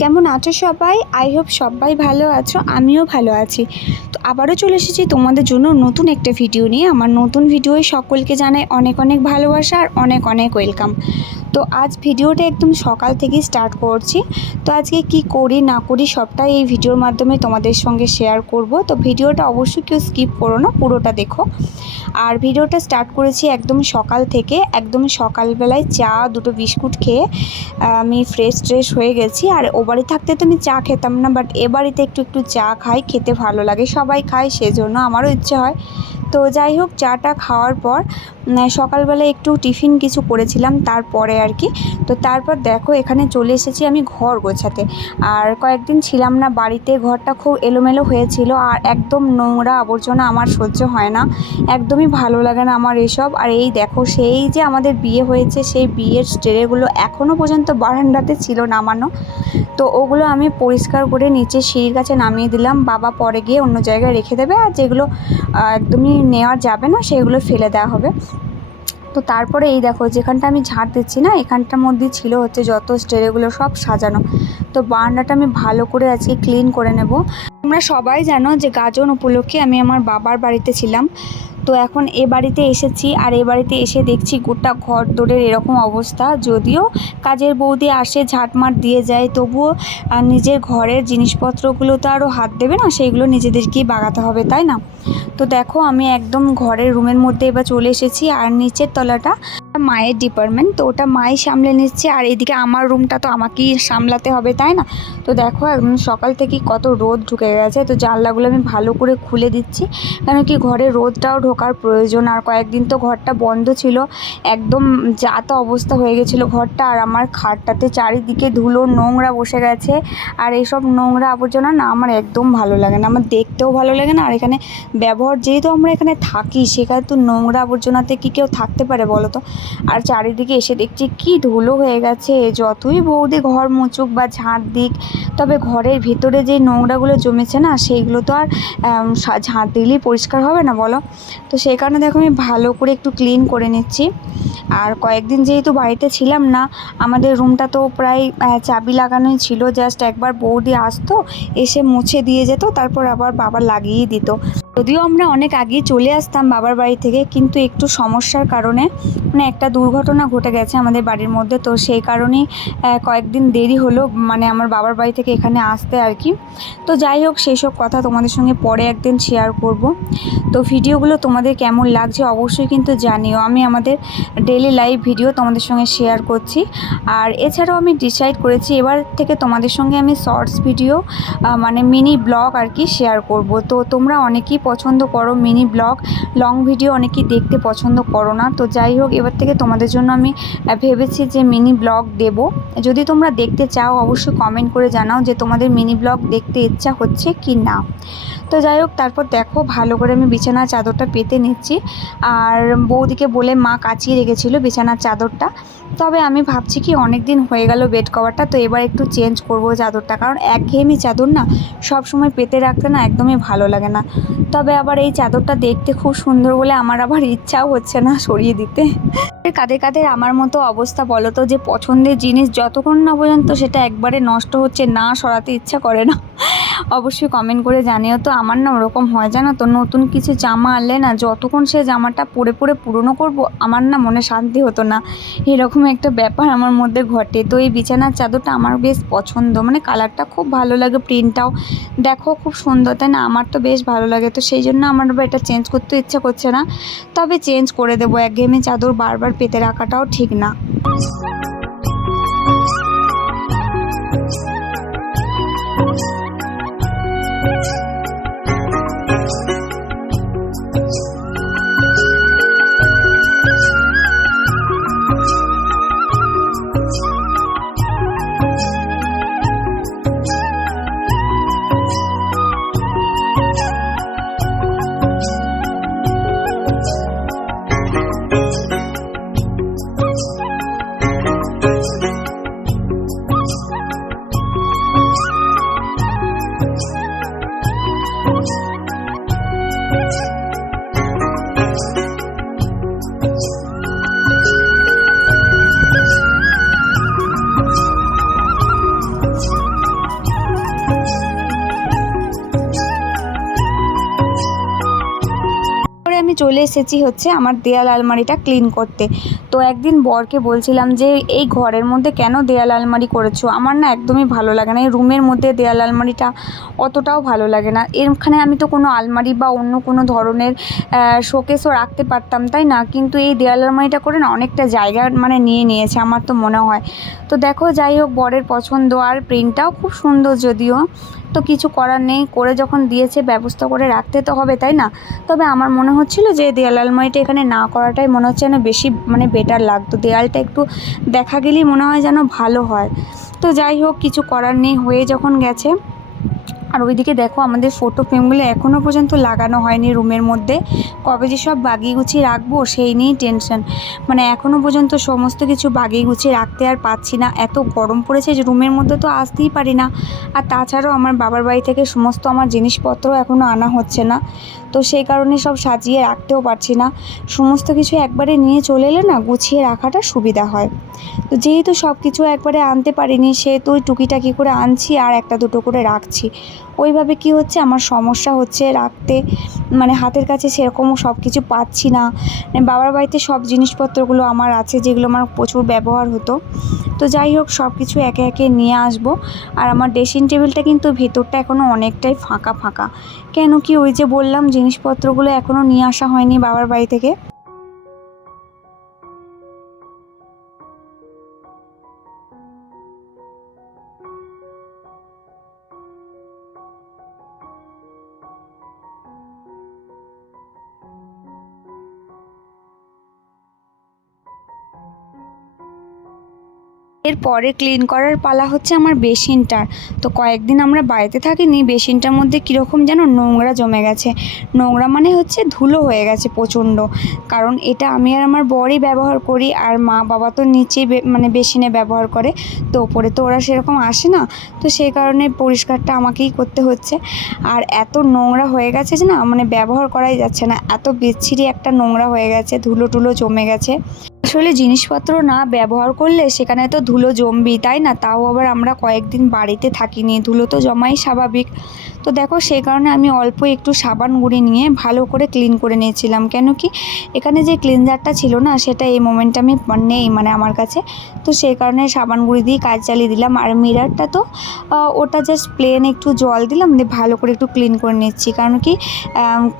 কেমন আছো সবাই? আই হোপ সবাই ভালো আছো, আমিও ভালো আছি। তো আবারও চলে এসেছি তোমাদের জন্য নতুন একটা ভিডিও নিয়ে। আমার নতুন ভিডিওয়ে সকলকে জানাই অনেক অনেক ভালোবাসা আর অনেক অনেক ওয়েলকাম তো আজ ভিডিওটা একদম সকাল থেকেই স্টার্ট করছি। তো আজকে কি করি, না করি সবটাই এই ভিডিওর মাধ্যমে তোমাদের সঙ্গে শেয়ার করব। তো ভিডিওটা অবশ্যই কেউ স্কিপ করো না, পুরোটা দেখো। আর ভিডিওটা স্টার্ট করেছি একদম সকাল থেকে, একদম সকালবেলায় চা, দুটো বিস্কুট খেয়ে, আমি ফ্রেশ ট্রেশ হয়ে গেছি। আর ও বাড়ি থাকতে তো আমি চা খেতাম না বাট এ বাড়িতে একটু একটু চা খাই, খেতে ভালো লাগে। সবাই খায়, সেজন্য আমারও ইচ্ছে হয়। তো যাই হোক, চাটা খাওয়ার পর সকালবেলা একটু টিফিন কিছু করেছিলাম, তারপরে আর কি। তো তারপর দেখো, এখানে চলে এসেছি আমি ঘর গোছাতে। আর কয়েকদিন ছিলাম না বাড়িতে, ঘরটা খুব এলোমেলো হয়েছিল আর একদম নোংরা আবর্জনা আমার সহ্য হয় না। একদমই ভালো লাগে না আমার এসব। আর এই দেখো, সেই যে আমাদের বিয়ে হয়েছে, সেই বিয়ের স্টেরেগুলো এখনও পর্যন্ত বারান্দাতে ছিল নামানো। তো ওগুলো আমি পরিষ্কার করে নিচে সিঁড়ির কাছে নামিয়ে দিলাম। বাবা পরে গিয়ে অন্য জায়গায় রেখে দেবে আর যেগুলো একদমই নেওয়া যাবে না, সেগুলো ফেলে দেওয়া হবে। তো তারপরে এই দেখো, যেখানটা আমি ঝাড় দিচ্ছি না, এখানটার মধ্যে ছিল হচ্ছে যত স্টেরেগুলো সব সাজানো। তো বারান্দাটা আমি ভালো করে আজকে ক্লিন করে নেব। তোমরা সবাই জানো যে গাজন উপলক্ষে আমি আমার বাবার বাড়িতে ছিলাম। তো এখন এ বাড়িতে এসেছি আর এ বাড়িতে এসে দেখছি গোটা ঘর দোরের এরকম অবস্থা। যদিও কাজের বৌদি আসে ঝাঁটমাট দিয়ে যায়, তবুও নিজের ঘরের জিনিসপত্রগুলো তো আরও হাত দেবে না সেইগুলো নিজেদেরকেই বাগাতে হবে, তাই না? তো দেখো আমি একদম ঘরের রুমের মধ্যে এবার চলে এসেছি আর নিচের তলাটা মায়ের ডিপার্টমেন্ট তো ওটা মাই সামলে নিচ্ছে আর এদিকে আমার রুমটা তো আমাকেই সামলাতে হবে, তাই না? তো দেখো একদম সকাল থেকে কত রোদ ঢুকে গেছে, তো জানলাগুলো আমি ভালো করে খুলে দিচ্ছি কেন কি ঘরে রোদটাও ঢোকার প্রয়োজন। আর কয়েকদিন তো ঘরটা বন্ধ ছিল। একদম যা তো অবস্থা হয়ে গেছিল ঘরটা। আর আমার খাটটাতে চারিদিকে ধুলো, নোংরা বসে গেছে। আর এইসব নোংরা আবর্জনা না আমার একদম ভালো লাগে না। আমার দেখতেও ভালো লাগে না। আর এখানে ব্যবহার যেহেতু আমরা এখানে থাকি, সেখানে তো নোংরা আবর্জনাতে কি কেউ থাকতে পারে বলো তো? আর চারিদিকে এসে দেখছি কি ধুলো হয়ে গেছে। যতই বৌদি ঘর মুচুক বা ঝাঁট দিক, তবে ঘরের ভিতরে যে নোংরাগুলো জমেছে না, সেইগুলো তো আর ঝাঁট দিলেই পরিষ্কার হবে না বলো? তো সেই কারণে দেখো আমি ভালো করে একটু ক্লিন করে নিচ্ছি। আর কয়েকদিন যেহেতু বাড়িতে ছিলাম না, আমাদের রুমটা তো প্রায় চাবি লাগানোই ছিল। জাস্ট একবার বৌদি আসতো, এসে মুছে দিয়ে যেত, তারপর আবার বাবা লাগিয়ে দিত। যদিও আমরা অনেক আগেই চলে আসতাম বাবার বাড়ি থেকে, কিন্তু একটু সমস্যার কারণে মানে একটা দুর্ঘটনা ঘটে গেছে আমাদের বাড়ির মধ্যে। তো সেই কারণেই কয়েকদিন দেরি হলো মানে আমার বাবার বাড়ি থেকে এখানে আসতে আর কি। তো যাই হোক, সেই সব কথা তোমাদের সঙ্গে পরে একদিন শেয়ার করব। তো ভিডিওগুলো তোমাদের কেমন লাগছে অবশ্যই কিন্তু জানিও। আমি আমাদের ডেলি লাইভ ভিডিও তোমাদের সঙ্গে শেয়ার করছি। আর এছাড়াও আমি ডিসাইড করেছি, এবার থেকে তোমাদের সঙ্গে আমি শর্টস ভিডিও মানে মিনি ব্লগ আর কি শেয়ার করব। তো তোমরা অনেকেই পছন্দ করো মিনি ব্লগ। লং ভিডিও অনেকেই দেখতে পছন্দ করো না। তো যাই হোক, এবার থেকে তোমাদের জন্য আমি ভেবেছি যে মিনি ব্লগ দেব। যদি তোমরা দেখতে চাও, অবশ্যই কমেন্ট করে জানাও যে তোমাদের মিনি ব্লগ দেখতে ইচ্ছা হচ্ছে কি না। তো যাই হোক, তারপর দেখো, ভালো করে আমি বিছানার চাদরটা পেতে নিচ্ছি। আর বৌদিকে বলে মা কাচিয়ে রেখেছিল বিছানার চাদরটা। তবে আমি ভাবছি কি অনেক দিন হয়ে গেল বেড কভারটা তো এবার একটু চেঞ্জ করব চাদরটা। কারণ একঘেয়েমি চাদর না সব সময় পেতে রাখতে না একদমই ভালো লাগে না। তবে আবার এই চাদরটা দেখতে খুব সুন্দর বলে আমার আবার ইচ্ছাও হচ্ছে না সরিয়ে দিতে। কাদের কাদের আমার মতো অবস্থা বলো তো যে পছন্দের জিনিস যতক্ষণ না পর্যন্ত সেটা একবারে নষ্ট হচ্ছে না সরাতে ইচ্ছা করে না। অবশ্যই কমেন্ট করে জানিও। তো আমার না ওরকম হয় জানো তো, নতুন কিছু জামা আনলে না যতক্ষণ সে জামাটা পরে পরে পুরনো করব, আমার না মনে শান্তি হতো না। এরকম একটা ব্যাপার আমার মধ্যে ঘটে। তো এই বিছানার চাদরটা আমার বেশ পছন্দ। মানে কালারটা খুব ভালো লাগে প্রিন্টটাও দেখো খুব সুন্দর, তাই না? আমার তো বেশ ভালো লাগে। তো সেই জন্য আমার এটা চেঞ্জ করতে ইচ্ছা করছে না। তবে চেঞ্জ করে দেবো। একঘেয়েমি চাদর বারবার পেতে রাখাটাও ঠিক না। চলে এসেছি হচ্ছে আমার দেয়াল আলমারিটা ক্লিন করতে। তো একদিন বরকে বলছিলাম যে, এই ঘরের মধ্যে কেন দেয়াল আলমারি করেছ? আমার না একদমই ভালো লাগে না। এই রুমের মধ্যে দেয়াল আলমারিটা অতটাও ভালো লাগে না। এখানে আমি তো কোনো আলমারি বা অন্য কোনো ধরনের শোকেসও রাখতে পারতাম, তাই না? কিন্তু এই দেয়াল আলমারিটা করে না অনেকটা জায়গা মানে নিয়ে নিয়েছে আমার তো মনে হয়। তো দেখো, যাই হোক, বরের পছন্দ আর প্রিন্টটাও খুব সুন্দর যদিও। তো কিছু করার নেই, করে যখন দিয়েছে ব্যবস্থা করে রাখতে তো হবে, তাই না? তবে আমার মনে হচ্ছিল যে দেয়াল আলমারিটা এখানে না করাটাই মনে হচ্ছে যেন বেশি মানে বেটার লাগতো। দেয়ালটা একটু দেখা গেলেই মনে হয় যেন ভালো হয়। তো যাই হোক, কিছু করার নেই। হয়ে যখন গেছে আর ওইদিকে দেখো আমাদের ফটো ফ্রেমগুলো এখনও পর্যন্ত লাগানো হয়নি রুমের মধ্যে। কবে যে সব বাগিয়ে গুছিয়ে রাখব সেই নিয়েই টেনশন মানে এখনও পর্যন্ত সমস্ত কিছু বাগিয়ে গুছিয়ে রাখতে আর পাচ্ছি না। এত গরম পড়েছে যে রুমের মধ্যে তো আসতেই পারি না। আর তাছাড়াও আমার বাবার বাড়ি থেকে সমস্ত আমার জিনিসপত্র এখনও আনা হচ্ছে না। তো সেই কারণে সব সাজিয়ে রাখতেও পারছি না। সমস্ত কিছু একবারে নিয়ে চলে এলে না গুছিয়ে রাখাটা সুবিধা হয়। তো যেহেতু সব কিছু একবারে আনতে পারিনি, সেহেতু ওই টুকিটাকি করে আনছি আর একটা দুটো করে রাখছি। ওইভাবে কি হচ্ছে? আমার সমস্যা হচ্ছে রাখতে। মানে হাতের কাছে সেরকমও সব কিছু পাচ্ছি না। মানে বাবার বাড়িতে সব জিনিসপত্রগুলো আমার আছে, যেগুলো আমার প্রচুর ব্যবহার হতো। তো যাই হোক সব কিছু একে একে নিয়ে আসব। আর আমার ড্রেসিং টেবিলটা কিন্তু ভেতরটা এখনও অনেকটাই ফাঁকা ফাঁকা। কেন কি ওই যে বললাম, জিনিসপত্রগুলো এখনও নিয়ে আসা হয়নি বাবার বাড়ি থেকে। এরপরে ক্লিন করার পালা হচ্ছে আমার বেসিনটার। তো কয়েকদিন আমরা বাড়িতে থাকিনি, বেসিনটার মধ্যে কীরকম যেন নোংরা জমে গেছে। নোংরা মানে হচ্ছে ধুলো হয়ে গেছে প্রচণ্ড। কারণ এটা আমি আর আমার বরই ব্যবহার করি, আর মা বাবা তো নিচে মানে বেসিনে ব্যবহার করে, তো ওপরে তো ওরা সেরকম আসে না। তো সেই কারণে পরিষ্কারটা আমাকেই করতে হচ্ছে। আর এত নোংরা হয়ে গেছে যে না মানে ব্যবহার করাই যাচ্ছে না। এত বিচ্ছিরি একটা নোংরা হয়ে গেছে, ধুলো টুলো জমে গেছে। আসলে জিনিসপত্র না ব্যবহার করলে সেখানে তো ধুলো জমবি তাই না? তাও আবার আমরা কয়েকদিন বাড়িতে থাকিনি, ধুলো তো জমাই স্বাভাবিক। তো দেখো, সেই কারণে আমি অল্প একটু সাবান গুঁড়ি নিয়ে ভালো করে ক্লিন করে নিয়েছিলাম। কেন কি এখানে যে ক্লিনজারটা ছিল না, সেটা এই মোমেন্টে আমি নেই মানে আমার কাছে। তো সেই কারণে সাবান গুঁড়ি দিয়ে কাজ চালিয়ে দিলাম। আর মিরারটা তো ওটা জাস্ট প্লেন একটু জল দিলাম, দিয়ে ভালো করে একটু ক্লিন করে নিচ্ছি। কারণ কি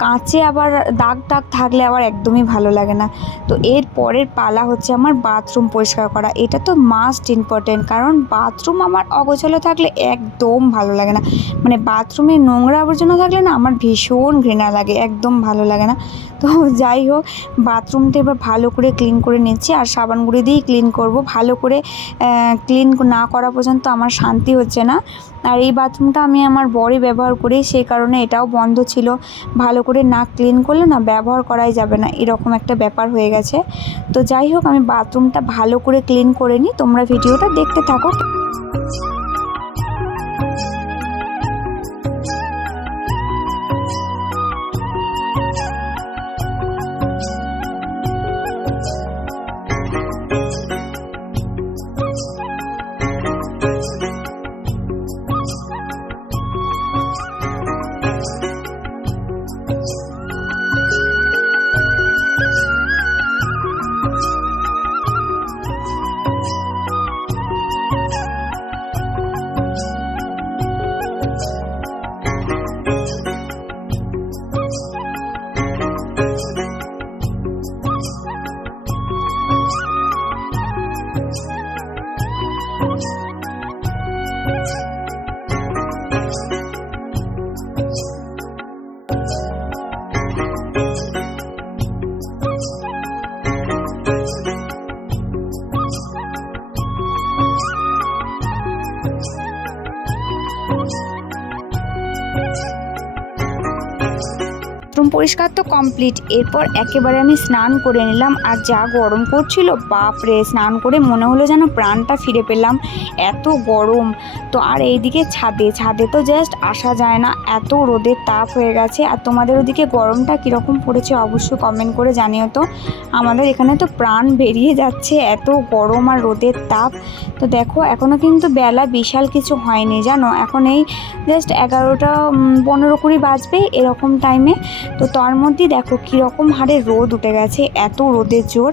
কাঁচে আবার দাগ টাগ থাকলে আবার একদমই ভালো লাগে না। তো এর পরের পালা হচ্ছে আমার বাথরুম পরিষ্কার করা। এটা তো মাস্ট ইম্পর্টেন্ট কারণ বাথরুম আমার অগোছালো থাকলে একদম ভালো লাগে না। মানে বাথরুমে নোংরা আবর্জনা থাকলে না আমার ভীষণ ঘৃণা লাগে, একদম ভালো লাগে না। তো যাই হোক বাথরুমটা এবার ভালো করে ক্লিন করে নিচ্ছি আর সাবান গুঁড়ি দিয়েই ক্লিন করব। ভালো করে ক্লিন না করা পর্যন্ত আমার শান্তি হচ্ছে না। আর এই বাথরুমটা আমি আমার বরই ব্যবহার করি, সেই কারণে এটাও বন্ধ ছিল। ভালো করে না ক্লিন করলে না ব্যবহার করাই যাবে না, এরকম একটা ব্যাপার হয়ে গেছে। তো যাই হোক আমি বাথরুমটা ভালো করে ক্লিন করে নিই। তোমরা ভিডিওটা দেখতে থাকো। পরিষ্কার তো কমপ্লিট এরপর একেবারে আমি স্নান করে নিলাম, আর যা গরম করছিল বাপরে, স্নান করে মনে হলো যেন প্রাণটা ফিরে পেলাম। এত গরম তো আর এইদিকে ছাদে ছাদে তো জাস্ট আসা যায় না। এত রোদের তাপ হয়ে গেছে। আর তোমাদের ওদিকে গরমটা কীরকম পড়েছে অবশ্যই কমেন্ট করে জানিও তো। আমাদের এখানে তো প্রাণ বেরিয়ে যাচ্ছে, এত গরম আর রোদের তাপ। তো দেখো এখনও কিন্তু বেলা বিশাল কিছু হয়নি, জানো? এখন এই জাস্ট এগারোটা পনেরো কুড়ি বাজবে এরকম টাইমে তো তার মধ্যেই দেখো কীরকম হারে রোদ উঠে গেছে, এত রোদের জোর।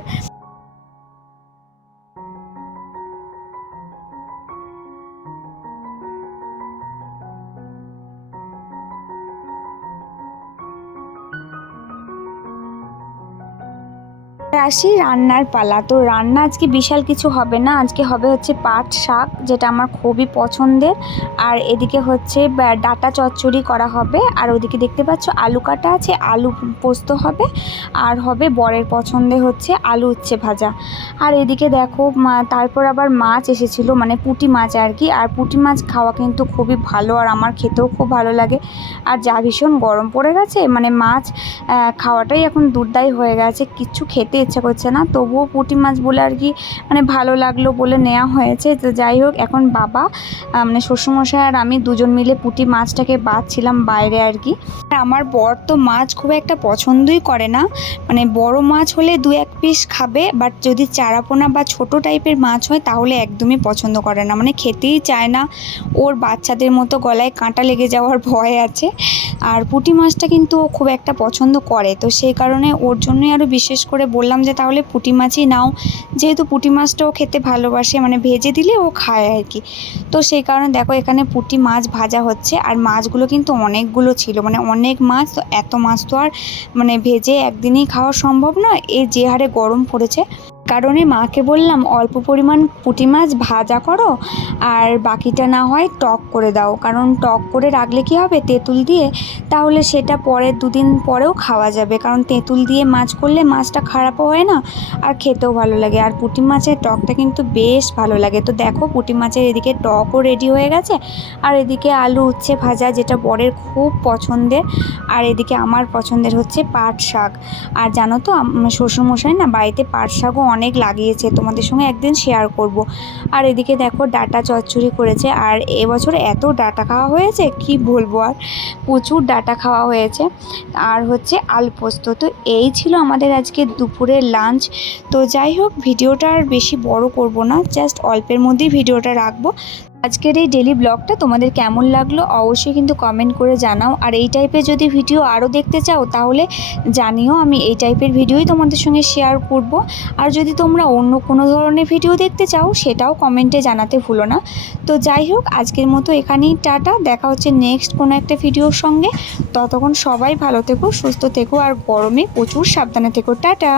আসি রান্নার পালা। তো রান্না আজকে বিশাল কিছু হবে না। আজকে হবে হচ্ছে পাট শাক, যেটা আমার খুবই পছন্দের। আর এদিকে হচ্ছে ডাটা চচ্চড়ি করা হবে। আর ওদিকে দেখতে পাচ্ছ আলু কাটা আছে, আলু পোস্ত হবে। আর হবে বরের পছন্দে হচ্ছে আলু উচ্ছে ভাজা। আর এদিকে দেখো তারপর আবার মাছ এসেছিল মানে পুঁটি মাছ আর কি। আর পুঁটি মাছ খাওয়া কিন্তু খুবই ভালো, আর আমার খেতেও খুব ভালো লাগে। আর যা ভীষণ গরম পড়ে গেছে মানে মাছ খাওয়াটাই এখন দুর্দায় হয়ে গেছে। কিচ্ছু খেতে ইচ্ছা করছে না। তবুও পুঁটি মাছ বলে আর কি মানে ভালো লাগল বলে নেওয়া হয়েছে। তো যাই হোক, এখন বাবা মানে শ্বশুরমশাই আর আমি দুজন মিলে পুঁটি মাছটাকে বাঁচছিলাম বাইরে আর কি। আমার বর তো মাছ খুব একটা পছন্দই করে না। মানে বড় মাছ হলে দু এক পিস খাবে বাট যদি চারাপোনা বা ছোট টাইপের মাছ হয় তাহলে একদমই পছন্দ করে না। মানে খেতেই চায় না। ওর বাচ্চাদের মতো গলায় কাঁটা লেগে যাওয়ার ভয় আছে। আর পুঁটি মাছটা কিন্তু ও খুব একটা পছন্দ করে। তো সেই কারণে ওর জন্যই আরও বিশেষ করে বললাম যে, তাহলে পুঁটি মাছই নাও। যেহেতু পুঁটি মাছটাও খেতে ভালোবাসে মানে ভেজে দিলে ও খায় আর কি। তো সেই কারণে দেখো এখানে পুঁটি মাছ ভাজা হচ্ছে, আর মাছগুলো কিন্তু অনেকগুলো ছিল মানে অনেক মাছ, তো এত মাছ তো আর মানে ভেজে একদিনেই খাওয়া সম্ভব নয়। এই যে হারে গরম পড়েছে কারণে মাকে বললাম, অল্প পরিমাণ পুঁটি মাছ ভাজা করো, আর বাকিটা না হয় টক করে দাও। কারণ টক করে রাখলে কি হবে? তেঁতুল দিয়ে। তাহলে সেটা পরে দুদিন পরেও খাওয়া যাবে। কারণ তেঁতুল দিয়ে মাছ করলে মাছটা খারাপও হয় না, আর খেতেও ভালো লাগে। আর পুঁটি মাছের টকটা কিন্তু বেশ ভালো লাগে। তো দেখো, পুঁটি মাছের এদিকে টকও রেডি হয়ে গেছে, আর এদিকে আলু উচ্ছে ভাজা, যেটা বরের খুব পছন্দের। আর এদিকে আমার পছন্দের হচ্ছে পাট শাক। আর জানো তো শ্বশুরমশাই না, বাড়িতে পাট শাকও অনেক লাগিয়েছে, তোমাদের সঙ্গে একদিন শেয়ার করব। আর এদিকে দেখো ডাটা চচ্চড়ি করেছে, আর এবছর এত ডাটা খাওয়া হয়েছে, কি বলব আর? প্রচুর ডাটা খাওয়া হয়েছে। আর হচ্ছে আলপোস্ত তো এই ছিল আমাদের আজকে দুপুরের লাঞ্চ তো যাই হোক, ভিডিওটা আর বেশি বড় করব না জাস্ট অল্পের মধ্যেই ভিডিওটা রাখব। আজকের এই ডেলি ব্লগটা তোমাদের কেমন লাগল অবশ্যই কিন্তু কমেন্ট করে জানাও। আর এই টাইপের যদি ভিডিও আরও দেখতে চাও, তাহলে জানিও আমি এই টাইপের ভিডিওই তোমাদের সঙ্গে শেয়ার করব। আর যদি তোমরা অন্য কোনো ধরনের ভিডিও দেখতে চাও, সেটাও কমেন্টে জানাতে ভুলো না। তো যাই হোক, আজকের মতো এখানেই টাটা। দেখা হচ্ছে নেক্সট কোনো একটা ভিডিওর সঙ্গে। ততক্ষণ সবাই ভালো থেকো, সুস্থ থেকো, আর গরমে প্রচুর সাবধানে থেকো। টাটা!